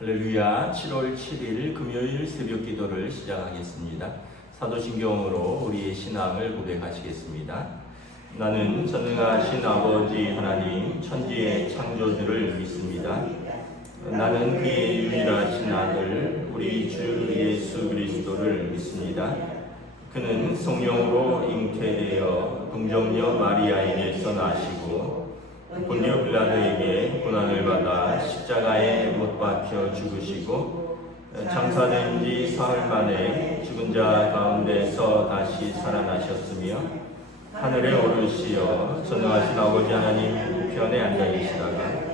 할렐루야. 7월 7일 금요일 새벽 기도를 시작하겠습니다. 사도신경으로 우리의 신앙을 고백하시겠습니다. 나는 전능하신 아버지 하나님 천지의 창조주를 믿습니다. 나는 그의 유일하신 아들 우리 주 예수 그리스도를 믿습니다. 그는 성령으로 잉태되어 동정녀 마리아에게서 나시고 본디오 빌라도에게 고난을 받아 십자가에 못 박혀 죽으시고 장사된 지 사흘 만에 죽은 자 가운데서 다시 살아나셨으며 하늘에 오르시어 전능하신 아버지 하나님 우편에 앉아 계시다가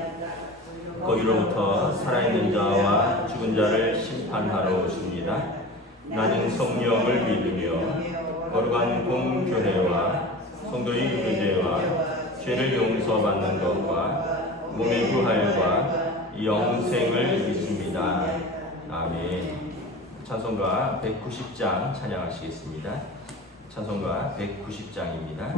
거기로부터 살아있는 자와 죽은 자를 심판하러 오십니다. 나는 성령을 믿으며 거룩한 공교회와 성도의 교제와 죄를 용서받는 것과 몸의 부활과 영생을 믿습니다. 아멘. 찬송가 190장 찬양하시겠습니다. 찬송가 190장입니다.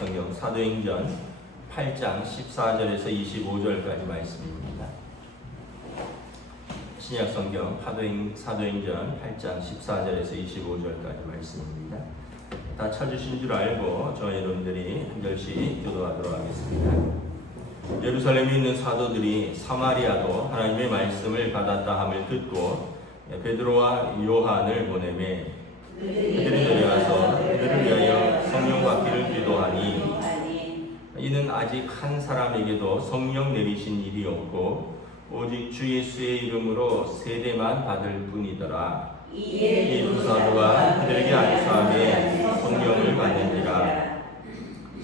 신약성경 사도행전 8장 14절에서 25절까지 말씀입니다. 신약성경 사도행전 8장 14절에서 25절까지 말씀입니다. 다 찾으신 줄 알고 저희 여러분들이 한 절씩 교도하도록 하겠습니다. 예루살렘에 있는 사도들이 사마리아도 하나님의 말씀을 받았다 함을 듣고 베드로와 요한을 보내매 그들이 내려와서 그들을 위하여 성령 받기를 기도하니 이는 아직 한 사람에게도 성령 내리신 일이 없고 오직 주 예수의 이름으로 세례만 받을 뿐이더라. 이 두 사도가 그들에게 안수함에 성령을 받는지라.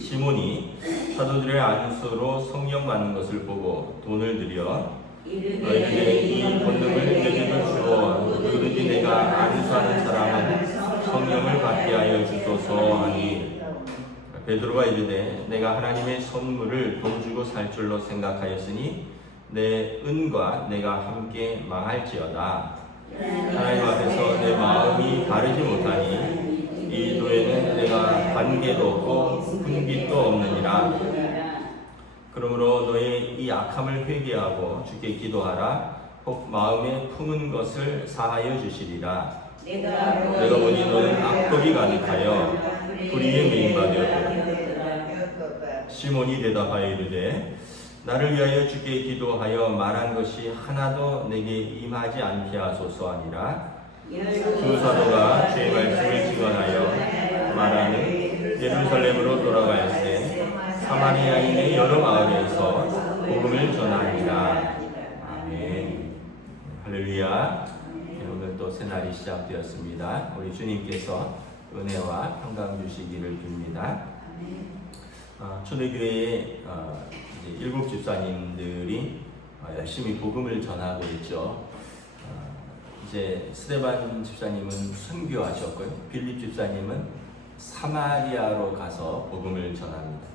시몬이 사도들의 안수로 성령 받는 것을 보고 돈을 들여 너희에게 이 권능을 내게도 주어 누구든지 내가 안수하는 사람은 성령을 받게 하여 주소서 하니 베드로가 이르되 내가 하나님의 선물을 돈 주고 살 줄로 생각하였으니 내 은과 내가 함께 망할지어다. 하나님 앞에서 내 마음이 바르지 못하니 이 도에는 내가 관계도 없고 분깃도 없느니라. 그러므로 너의 이 악함을 회개하고 주께 기도하라. 혹 마음에 품은 것을 사하여 주시리라. 내가 보니 너는 악독이 가득하여 불의에 미인받으었다. 시몬이 대답하여 이르되 나를 위하여 주께 기도하여 말한 것이 하나도 내게 임하지 않게 하소서 하니라. 두 사도가 주의 말씀을 증언하여 말하는 예루살렘으로 돌아갈새 사마리아인의 여러 마을에서 복음을 전하니라. 아멘. 할렐루야. 오늘 또 새날이 시작되었습니다. 우리 주님께서 은혜와 평강 주시기를 빕니다. 초대교회의 이제 7 집사님들이 열심히 복음을 전하고 있죠. 이제 스데반 집사님은 순교하셨고요. 빌립 집사님은 사마리아로 가서 복음을 전합니다.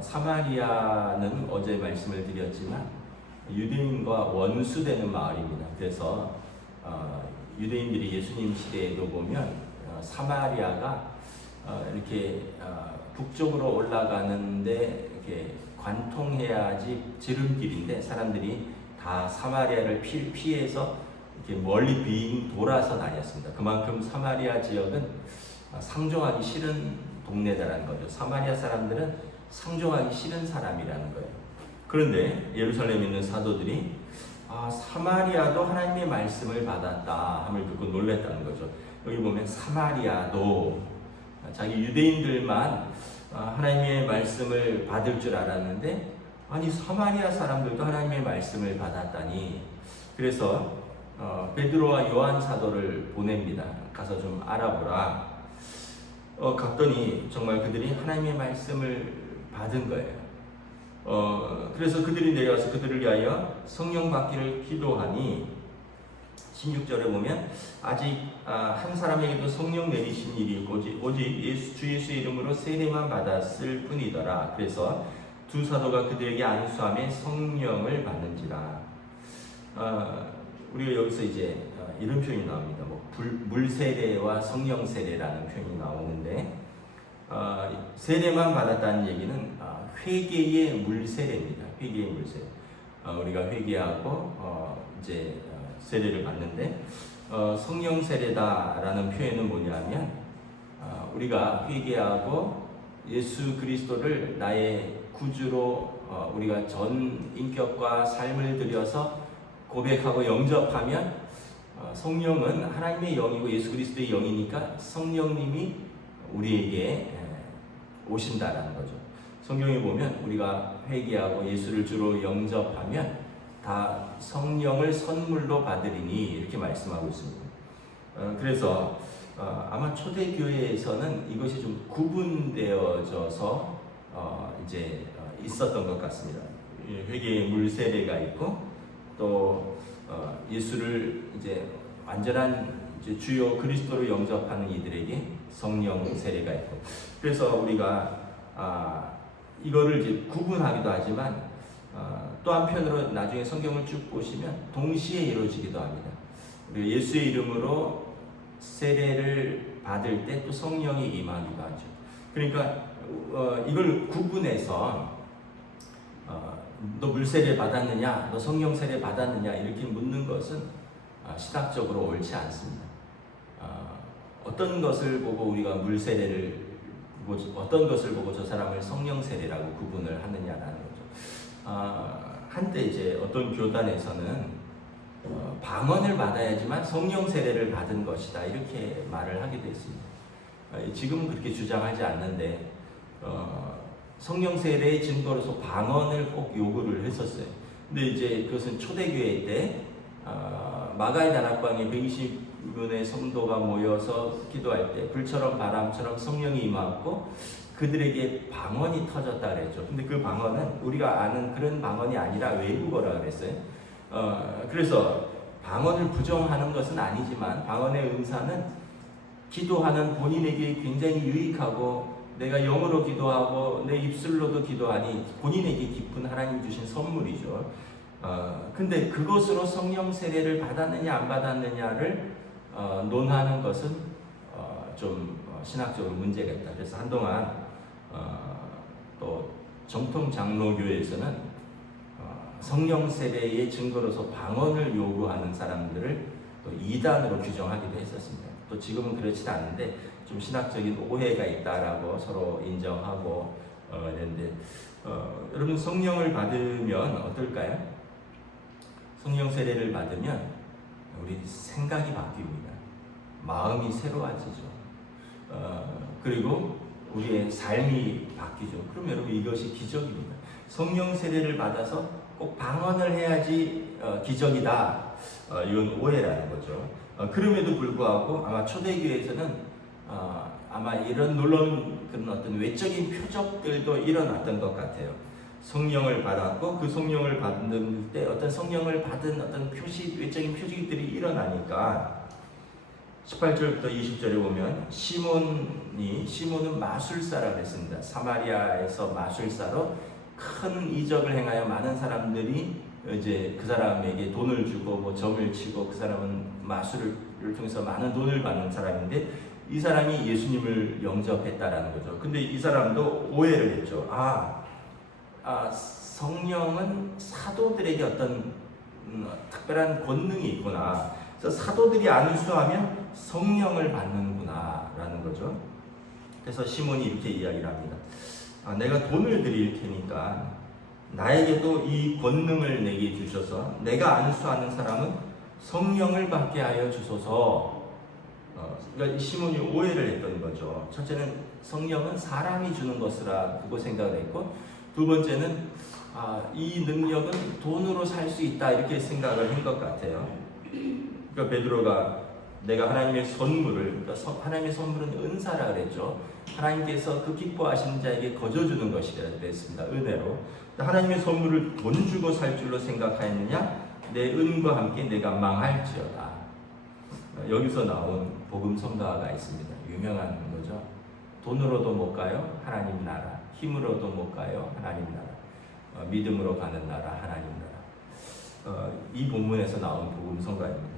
사마리아는 어제 말씀을 드렸지만 유대인과 원수되는 마을입니다. 그래서 유대인들이 예수님 시대에도 보면 사마리아가 이렇게 북쪽으로 올라가는데 이렇게 관통해야지 지름길인데 사람들이 다 사마리아를 피해서 이렇게 멀리 빙 돌아서 다녔습니다. 그만큼 사마리아 지역은 상종하기 싫은 동네다라는 거죠. 사마리아 사람들은 상종하기 싫은 사람이라는 거예요. 그런데 예루살렘에 있는 사도들이 사마리아도 하나님의 말씀을 받았다 함을 듣고 놀랐다는 거죠. 여기 보면 사마리아도 자기 유대인들만 하나님의 말씀을 받을 줄 알았는데 아니 사마리아 사람들도 하나님의 말씀을 받았다니. 그래서 베드로와 요한 사도를 보냅니다. 가서 좀 알아보라. 갔더니 정말 그들이 하나님의 말씀을 받은 거예요. 그래서 그들이 내려와서 그들을 위하여 성령 받기를 기도하니 16절에 보면 아직 한 사람에게도 성령 내리신 일이 있고 오직 주 예수의 이름으로 세례만 받았을 뿐이더라. 그래서 두 사도가 그들에게 안수함에 성령을 받는지라. 우리가 여기서 이제 이런 표현이 나옵니다. 물세례와 성령 세례라는 표현이 나오는데 세례만 받았다는 얘기는 회개의 물세례입니다. 회개의 물세례. 우리가 회개하고 이제 세례를 받는데 성령 세례다라는 표현은 뭐냐면 우리가 회개하고 예수 그리스도를 나의 구주로 우리가 전 인격과 삶을 들여서 고백하고 영접하면 성령은 하나님의 영이고 예수 그리스도의 영이니까 성령님이 우리에게 오신다라는 거죠. 성경에 보면 우리가 회개하고 예수를 주로 영접하면 다 성령을 선물로 받으리니 이렇게 말씀하고 있습니다. 그래서 아마 초대교회에서는 이것이 좀 구분되어져서 이제 있었던 것 같습니다. 회개의 물세례가 있고 또 예수를 이제 완전한 이제 주요 그리스도로 영접하는 이들에게 성령 세례가 있고, 그래서 우리가 이거를 이제 구분하기도 하지만 또 한편으로 나중에 성경을 쭉 보시면 동시에 이루어지기도 합니다. 그리고 예수의 이름으로 세례를 받을 때 또 성령이 임하기도 하죠. 그러니까 이걸 구분해서 너 물세례 받았느냐, 너 성령 세례 받았느냐 이렇게 묻는 것은 신학적으로 옳지 않습니다. 어떤 것을 보고 우리가 물세례를 어떤 것을 보고 저 사람을 성령 세례라고 구분을 하느냐라는 거죠. 한때 이제 어떤 교단에서는 방언을 받아야지만 성령 세례를 받은 것이다 이렇게 말을 하기도 했습니다. 지금은 그렇게 주장하지 않는데 성령 세례의 증거로서 방언을 꼭 요구를 했었어요. 근데 이제 그것은 초대교회 때 마가의 다락방에 120분의 성도가 모여서 기도할 때 불처럼 바람처럼 성령이 임하고 그들에게 방언이 터졌다 그랬죠. 근데 그 방언은 우리가 아는 그런 방언이 아니라 외국어라 그랬어요. 그래서 방언을 부정하는 것은 아니지만 방언의 은사는 기도하는 본인에게 굉장히 유익하고 내가 영어로 기도하고 내 입술로도 기도하니 본인에게 깊은 하나님 주신 선물이죠. 근데 그것으로 성령 세례를 받았느냐 안 받았느냐를 논하는 것은 좀 신학적으로 문제가 있다. 그래서 한동안 또 정통 장로교회에서는 성령 세례의 증거로서 방언을 요구하는 사람들을 또 이단으로 규정하기도 했었습니다. 또 지금은 그렇지 않은데 좀 신학적인 오해가 있다라고 서로 인정하고 있는데 여러분 성령을 받으면 어떨까요? 성령 세례를 받으면 우리 생각이 바뀝니다. 마음이 새로워지죠. 그리고 우리의 삶이 바뀌죠. 그럼 여러분 이것이 기적입니다. 성령 세례를 받아서 꼭 방언을 해야지 기적이다. 이건 오해라는 거죠. 그럼에도 불구하고 아마 초대교회에서는 아마 이런 놀라운 그런 어떤 외적인 표적들도 일어났던 것 같아요. 성령을 받았고 그 성령을 받는 때 어떤 성령을 받은 어떤 표시, 외적인 표시들이 일어나니까 18절부터 20절에 보면 시몬은 마술사라고 했습니다. 사마리아에서 마술사로 큰 이적을 행하여 많은 사람들이 이제 그 사람에게 돈을 주고 뭐 점을 치고 그 사람은 마술을 통해서 많은 돈을 받는 사람인데 이 사람이 예수님을 영접했다라는 거죠. 근데 이 사람도 오해를 했죠. 성령은 사도들에게 어떤 특별한 권능이 있구나. 그래서 사도들이 안수하면 성령을 받는구나라는 거죠. 그래서 시몬이 이렇게 이야기를 합니다. 내가 돈을 드릴 테니까 나에게도 이 권능을 내게 주셔서 내가 안수하는 사람은 성령을 받게 하여 주소서. 그러니까 시몬이 오해를 했던 거죠. 첫째는 성령은 사람이 주는 것이라 그거 생각을 했고, 두 번째는 이 능력은 돈으로 살 수 있다 이렇게 생각을 한 것 같아요. 그러니까 베드로가 내가 하나님의 선물을, 그러니까 하나님의 선물은 은사라 그랬죠. 하나님께서 그 기뻐하시는 자에게 거저주는 것이라 그랬습니다. 은혜로. 하나님의 선물을 돈 주고 살 줄로 생각하였느냐? 내 은과 함께 내가 망할지어다. 여기서 나온 복음 성가가 있습니다. 유명한 거죠. 돈으로도 못 가요. 하나님 나라. 힘으로도 못 가요. 하나님 나라. 믿음으로 가는 나라. 하나님 나라. 이 본문에서 나온 복음 성가입니다.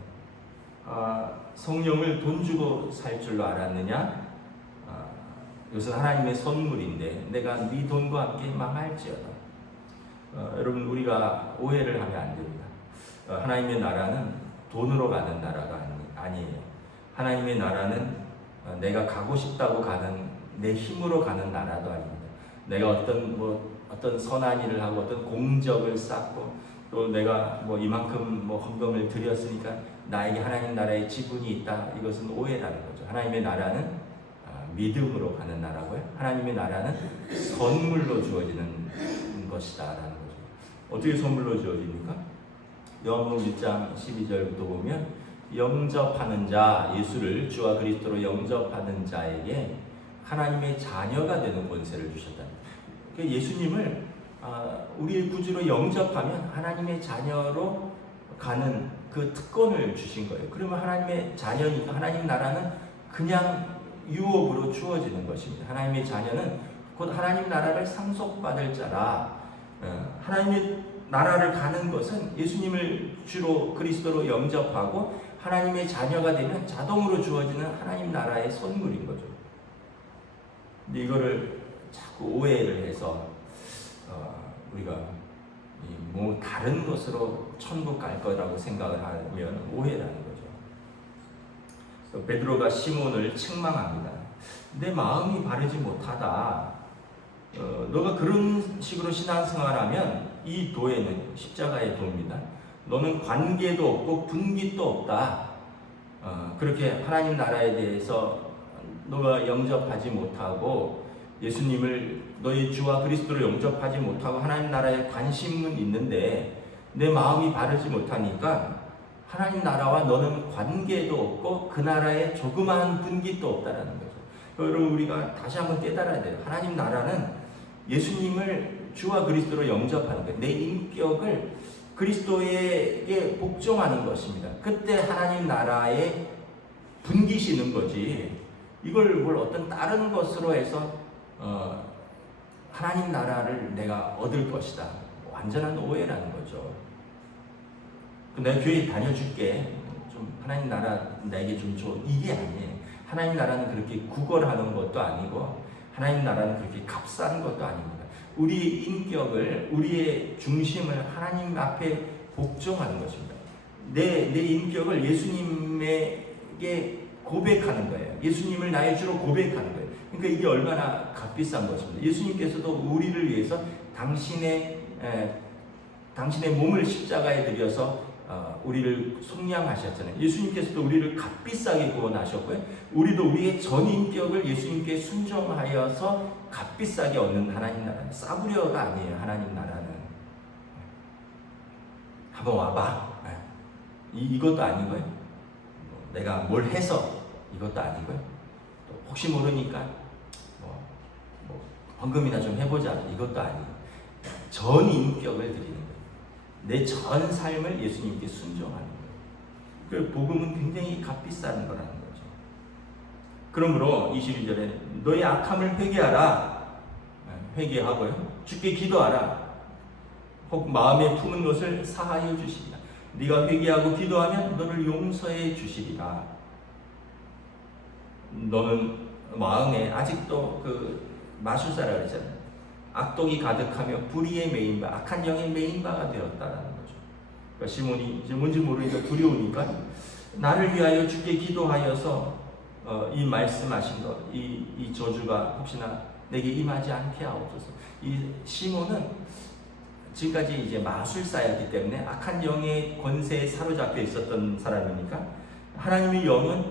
성령을 돈 주고 살 줄로 알았느냐? 이것은 하나님의 선물인데 내가 네 돈과 함께 망할지어다. 여러분 우리가 오해를 하면 안 됩니다. 하나님의 나라는 돈으로 가는 나라가 아니에요. 하나님의 나라는 내가 가고 싶다고 가는 내 힘으로 가는 나라도 아닙니다. 내가 어떤 선한 일을 하고 어떤 공적을 쌓고 또 내가 이만큼 헌금을 드렸으니까 나에게 하나님 나라의 지분이 있다. 이것은 오해라는 거죠. 하나님의 나라는 믿음으로 가는 나라고요. 하나님의 나라는 선물로 주어지는 것이다라는 거죠. 어떻게 선물로 주어집니까? 요한복음 1장 12절부터 보면 영접하는 자, 예수를 주와 그리스도로 영접하는 자에게 하나님의 자녀가 되는 권세를 주셨다. 예수님을 우리의 구주로 영접하면 하나님의 자녀로 가는 그 특권을 주신 거예요. 그러면 하나님의 자녀니까 하나님 나라는 그냥 유업으로 주어지는 것입니다. 하나님의 자녀는 곧 하나님 나라를 상속받을 자라. 하나님의 나라를 가는 것은 예수님을 주로 그리스도로 영접하고 하나님의 자녀가 되면 자동으로 주어지는 하나님 나라의 선물인 거죠. 근데 이거를 자꾸 자꾸 오해를 해서 우리가 뭐 다른 것으로 천국 갈 거라고 생각을 하면 오해라는 거죠. 베드로가 시몬을 책망합니다. 내 마음이 바르지 못하다. 너가 그런 식으로 신앙생활하면 이 도에는 십자가의 도입니다. 너는 관계도 없고 분깃도 없다. 그렇게 하나님 나라에 대해서 너가 영접하지 못하고 예수님을 너의 주와 그리스도로 영접하지 못하고 하나님 나라에 관심은 있는데 내 마음이 바르지 못하니까 하나님 나라와 너는 관계도 없고 그 나라에 조그마한 분깃도 없다라는 거죠. 여러분 우리가 다시 한번 깨달아야 돼요. 하나님 나라는 예수님을 주와 그리스도로 영접하는 거예요. 내 인격을 그리스도에게 복종하는 것입니다. 그때 하나님 나라에 분깃이 있는 거지. 이걸 뭘 어떤 다른 것으로 해서 하나님 나라를 내가 얻을 것이다. 완전한 오해라는 거죠. 내가 교회 다녀줄게. 좀 하나님 나라 내게 좀 줘. 이게 아니에요. 하나님 나라는 그렇게 구걸하는 것도 아니고 하나님 나라는 그렇게 값싼 것도 아닙니다. 우리의 인격을, 우리의 중심을 하나님 앞에 복종하는 것입니다. 내 인격을 예수님에게 고백하는 거예요. 예수님을 나의 주로 고백하는 거예요. 그러니까 이게 얼마나 값비싼 것입니다. 예수님께서도 우리를 위해서 당신의 몸을 십자가에 드려서 우리를 속량하셨잖아요. 예수님께서도 우리를 값비싸게 구원하셨고요. 우리도 우리의 전 인격을 예수님께 순종하여서 값비싸게 얻는 하나님 나라는 싸구려가 아니에요. 하나님 나라는 한번 와봐. 이것도 아니고요. 내가 뭘 해서 이것도 아니고요. 또 혹시 모르니까 헌금이나 좀 해보자. 이것도 아니에요. 전 인격을 드리는 거예요. 내 전 삶을 예수님께 순종하는 거예요. 그 복음은 굉장히 값비싼 거라는 거죠. 그러므로 22절에 너의 악함을 회개하라. 회개하고요. 주께 기도하라. 혹 마음에 품은 것을 사하여 주시리라. 네가 회개하고 기도하면 너를 용서해 주시리라. 너는 마음에 아직도 그 마술사라 그러잖아요. 악독이 가득하며 불의에 메인 바, 악한 영에 메인 바가 되었다라는 거죠. 그러니까 시몬이 이제 뭔지 모르니까 두려우니까 나를 위하여 주께 기도하여서 이 말씀하신 것, 이 저주가 혹시나 내게 임하지 않게 하옵소서. 이 시몬은 지금까지 이제 마술사였기 때문에 악한 영의 권세에 사로잡혀 있었던 사람이니까 하나님의 영은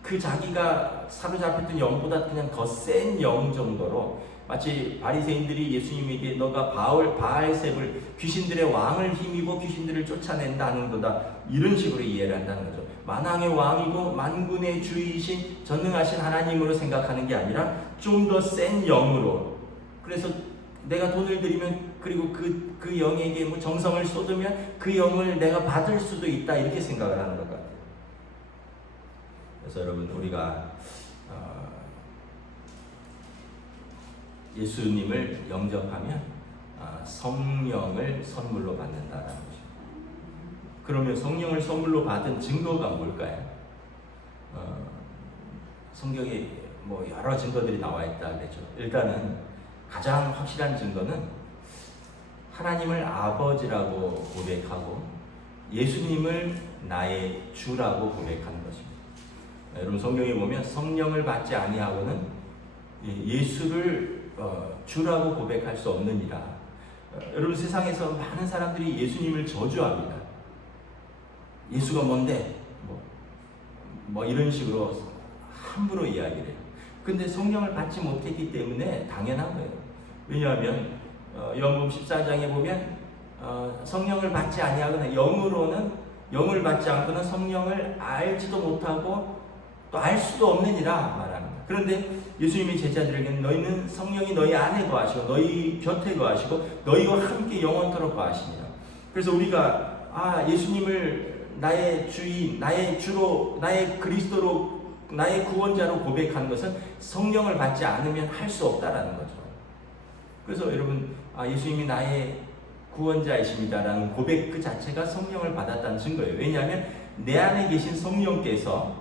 그 자기가 사로잡혔던 영보다 그냥 더 센 영 정도로 마치 바리새인들이 예수님에게 너가 바알셉을 귀신들의 왕을 힘입어 귀신들을 쫓아낸다는 거다 이런 식으로 이해를 한다는 거죠. 만왕의 왕이고 만군의 주이신 전능하신 하나님으로 생각하는 게 아니라 좀 더 센 영으로, 그래서 내가 돈을 드리면 그리고 그 영에게 뭐 정성을 쏟으면 그 영을 내가 받을 수도 있다 이렇게 생각을 하는 것 같아요. 그래서 여러분 우리가 예수님을 영접하면 성령을 선물로 받는다라는 거죠. 그러면 성령을 선물로 받은 증거가 뭘까요? 성경에 뭐 여러 증거들이 나와 있다 그랬죠. 일단은 가장 확실한 증거는 하나님을 아버지라고 고백하고 예수님을 나의 주라고 고백하는 것입니다. 여러분 성경에 보면 성령을 받지 아니하고는 예수를 주라고 고백할 수 없느니라. 여러분 세상에서 많은 사람들이 예수님을 저주합니다. 예수가 뭔데? 뭐 이런 식으로 함부로 이야기를 해요. 근데 성령을 받지 못했기 때문에 당연한 거예요. 왜냐하면 요한복음 14장에 보면 성령을 받지 아니하거나 영을 받지 않고는 성령을 알지도 못하고 또 알 수도 없느니라 말합니다. 그런데 예수님의 제자들에게는 너희는 성령이 너희 안에 거하시고 너희 곁에 거하시고 너희와 함께 영원토록 거하시니라. 그래서 우리가 예수님을 나의 주인, 나의 주로, 나의 그리스도로, 나의 구원자로 고백하는 것은 성령을 받지 않으면 할 수 없다라는 거죠. 그래서 여러분 예수님이 나의 구원자이십니다라는 고백 그 자체가 성령을 받았다는 증거예요. 왜냐하면 내 안에 계신 성령께서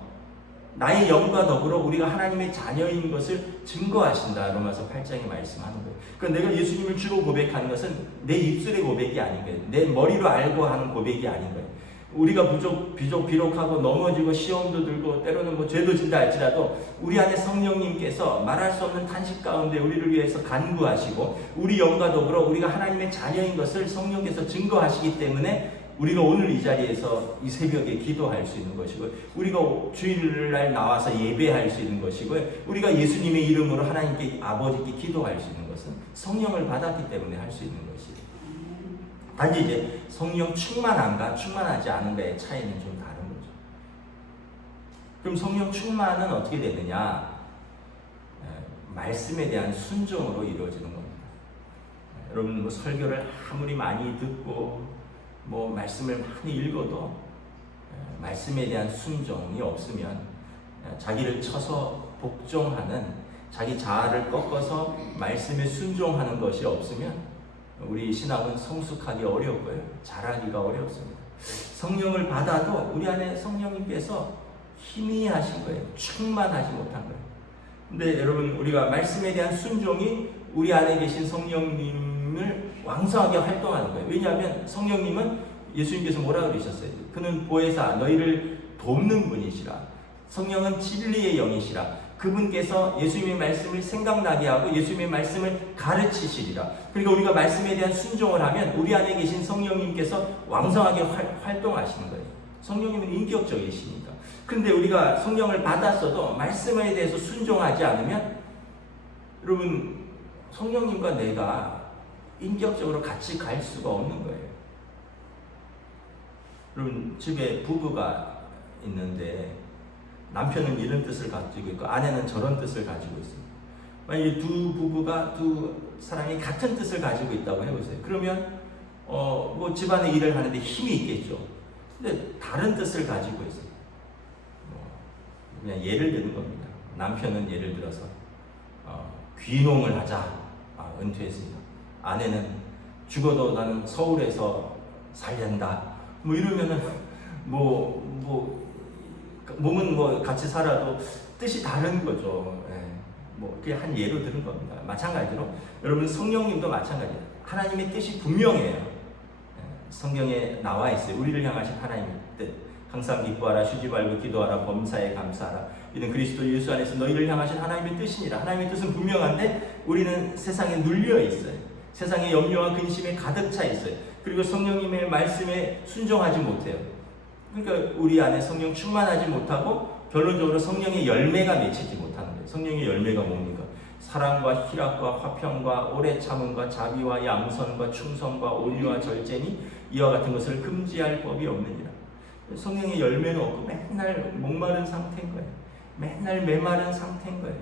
나의 영과 더불어 우리가 하나님의 자녀인 것을 증거하신다. 로마서 8장에 말씀하는 거예요. 그러니까 내가 예수님을 주로 고백하는 것은 내 입술의 고백이 아닌 거예요. 내 머리로 알고 하는 고백이 아닌 거예요. 우리가 비록하고 넘어지고 시험도 들고 때로는 뭐 죄도 진다 할지라도 우리 안에 성령님께서 말할 수 없는 탄식 가운데 우리를 위해서 간구하시고 우리 영과 더불어 우리가 하나님의 자녀인 것을 성령께서 증거하시기 때문에 우리가 오늘 이 자리에서 이 새벽에 기도할 수 있는 것이고 우리가 주일날 나와서 예배할 수 있는 것이고 우리가 예수님의 이름으로 하나님께 아버지께 기도할 수 있는 것은 성령을 받았기 때문에 할 수 있는 것이에요. 단지 이제 성령 충만한가 충만하지 않은가의 차이는 좀 다른 거죠. 그럼 성령 충만은 어떻게 되느냐? 말씀에 대한 순종으로 이루어지는 겁니다. 여러분 뭐 설교를 아무리 많이 듣고 뭐 말씀을 많이 읽어도 말씀에 대한 순종이 없으면 자기를 쳐서 복종하는 자기 자아를 꺾어서 말씀에 순종하는 것이 없으면 우리 신앙은 성숙하기 어려워요. 자라기가 어렵습니다. 성령을 받아도 우리 안에 성령님께서 희미하신 거예요. 충만하지 못한 거예요. 근데 여러분 우리가 말씀에 대한 순종이 우리 안에 계신 성령님을 왕성하게 활동하는 거예요. 왜냐하면 성령님은 예수님께서 뭐라 그러셨어요? 그는 보혜사 너희를 돕는 분이시라. 성령은 진리의 영이시라. 그분께서 예수님의 말씀을 생각나게 하고 예수님의 말씀을 가르치시리라. 그러니까 우리가 말씀에 대한 순종을 하면 우리 안에 계신 성령님께서 왕성하게 활동하시는 거예요. 성령님은 인격적이시니까. 그런데 우리가 성령을 받았어도 말씀에 대해서 순종하지 않으면 여러분 성령님과 내가 인격적으로 같이 갈 수가 없는 거예요. 여러분 집에 부부가 있는데 남편은 이런 뜻을 가지고 있고 아내는 저런 뜻을 가지고 있어요. 만약에 두 부부가 두 사람이 같은 뜻을 가지고 있다고 해보세요. 그러면 뭐 집안의 일을 하는데 힘이 있겠죠. 근데 다른 뜻을 가지고 있어요. 그냥 예를 드는 겁니다. 남편은 예를 들어서 귀농을 하자. 은퇴했습니다. 아내는 죽어도 나는 서울에서 살련다. 뭐 이러면은 몸은 뭐 같이 살아도 뜻이 다른 거죠. 뭐 그게 한 예로 들은 겁니다. 마찬가지로 여러분 성령님도 마찬가지예요. 하나님의 뜻이 분명해요. 성경에 나와 있어요. 우리를 향하신 하나님의 뜻. 항상 기뻐하라, 쉬지 말고 기도하라, 범사에 감사하라. 이는 그리스도 예수 안에서 너희를 향하신 하나님의 뜻이니라. 하나님의 뜻은 분명한데 우리는 세상에 눌려 있어요. 세상에 염려와 근심에 가득 차 있어요. 그리고 성령님의 말씀에 순종하지 못해요. 그러니까 우리 안에 성령 충만하지 못하고 결론적으로 성령의 열매가 맺히지 못하는 거예요. 성령의 열매가 뭡니까? 사랑과 희락과 화평과 오래 참음과 자비와 양선과 충성과 온유와 절제니 이와 같은 것을 금지할 법이 없느니라. 성령의 열매는 없고 맨날 목마른 상태인 거예요. 맨날 메마른 상태인 거예요.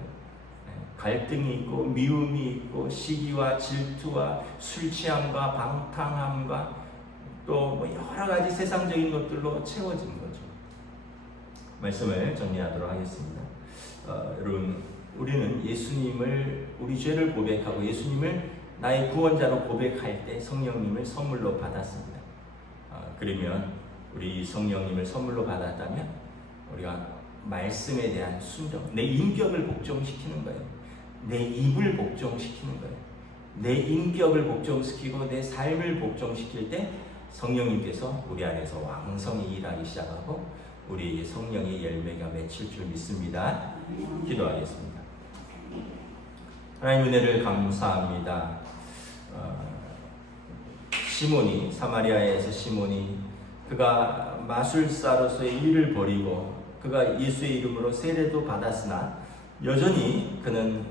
갈등이 있고 미움이 있고 시기와 질투와 술 취함과 방탕함과 또 뭐 여러 가지 세상적인 것들로 채워진 거죠. 말씀을 정리하도록 하겠습니다. 여러분 우리는 예수님을 우리 죄를 고백하고 예수님을 나의 구원자로 고백할 때 성령님을 선물로 받았습니다. 그러면 우리 성령님을 선물로 받았다면 우리가 말씀에 대한 순종, 내 인격을 복종시키는 거예요. 내 입을 복종시키는 거예요. 내 인격을 복종시키고 내 삶을 복종시킬 때 성령님께서 우리 안에서 왕성히 일하기 시작하고 우리 성령의 열매가 맺힐 줄 믿습니다. 기도하겠습니다. 하나님 은혜를 감사합니다. 시몬이 사마리아에서 시몬이 그가 마술사로서의 일을 벌이고 그가 예수의 이름으로 세례도 받았으나 여전히 그는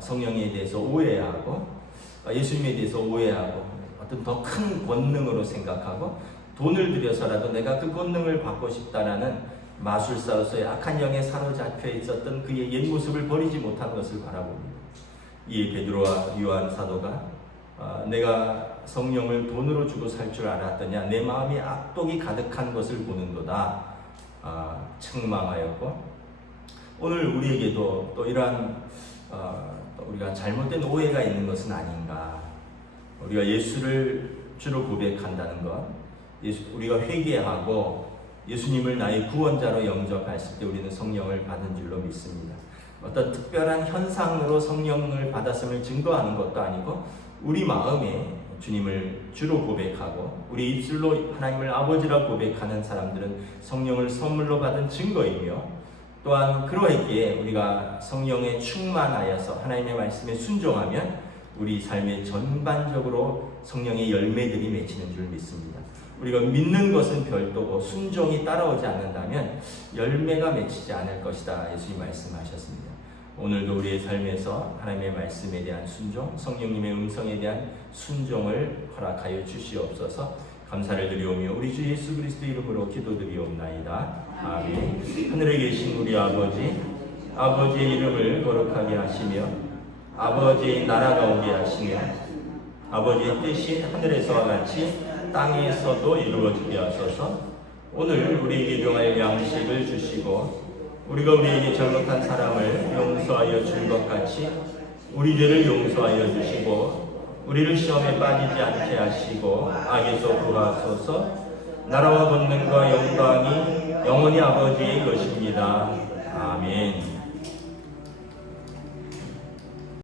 성령에 대해서 오해하고 예수님에 대해서 오해하고 어떤 더 큰 권능으로 생각하고 돈을 들여서라도 내가 그 권능을 받고 싶다라는 마술사로서의 악한 영에 사로잡혀 있었던 그의 옛 모습을 버리지 못한 것을 바라봅니다. 이 베드로와 요한 사도가 내가 성령을 돈으로 주고 살 줄 알았더냐 내 마음이 악독이 가득한 것을 보는도다 책망하였고 오늘 우리에게도 또 이러한 우리가 잘못된 오해가 있는 것은 아닌가. 우리가 예수를 주로 고백한다는 것, 우리가 회개하고 예수님을 나의 구원자로 영접했을 때 우리는 성령을 받은 줄로 믿습니다. 어떤 특별한 현상으로 성령을 받았음을 증거하는 것도 아니고 우리 마음에 주님을 주로 고백하고 우리 입술로 하나님을 아버지라 고백하는 사람들은 성령을 선물로 받은 증거이며, 또한 그러했기에 우리가 성령에 충만하여서 하나님의 말씀에 순종하면 우리 삶의 전반적으로 성령의 열매들이 맺히는 줄 믿습니다. 우리가 믿는 것은 별도고 순종이 따라오지 않는다면 열매가 맺히지 않을 것이다, 예수님 말씀하셨습니다. 오늘도 우리의 삶에서 하나님의 말씀에 대한 순종, 성령님의 음성에 대한 순종을 허락하여 주시옵소서. 감사를 드리오며 우리 주 예수 그리스도 이름으로 기도드리옵나이다. 아멘. 하늘에 계신 우리 아버지, 아버지의 이름을 거룩하게 하시며 아버지의 나라가 오게 하시며 아버지의 뜻이 하늘에서와 같이 땅에서도 이루어지게 하소서. 오늘 우리에게 일용할 양식을 주시고 우리가 우리에게 잘못한 사람을 용서하여 준 것 같이 우리 죄를 용서하여 주시고 우리를 시험에 빠지지 않게 하시고 악에서 구하소서. 나라와 권능과 영광이 영원히 아버지의 것입니다. 아멘.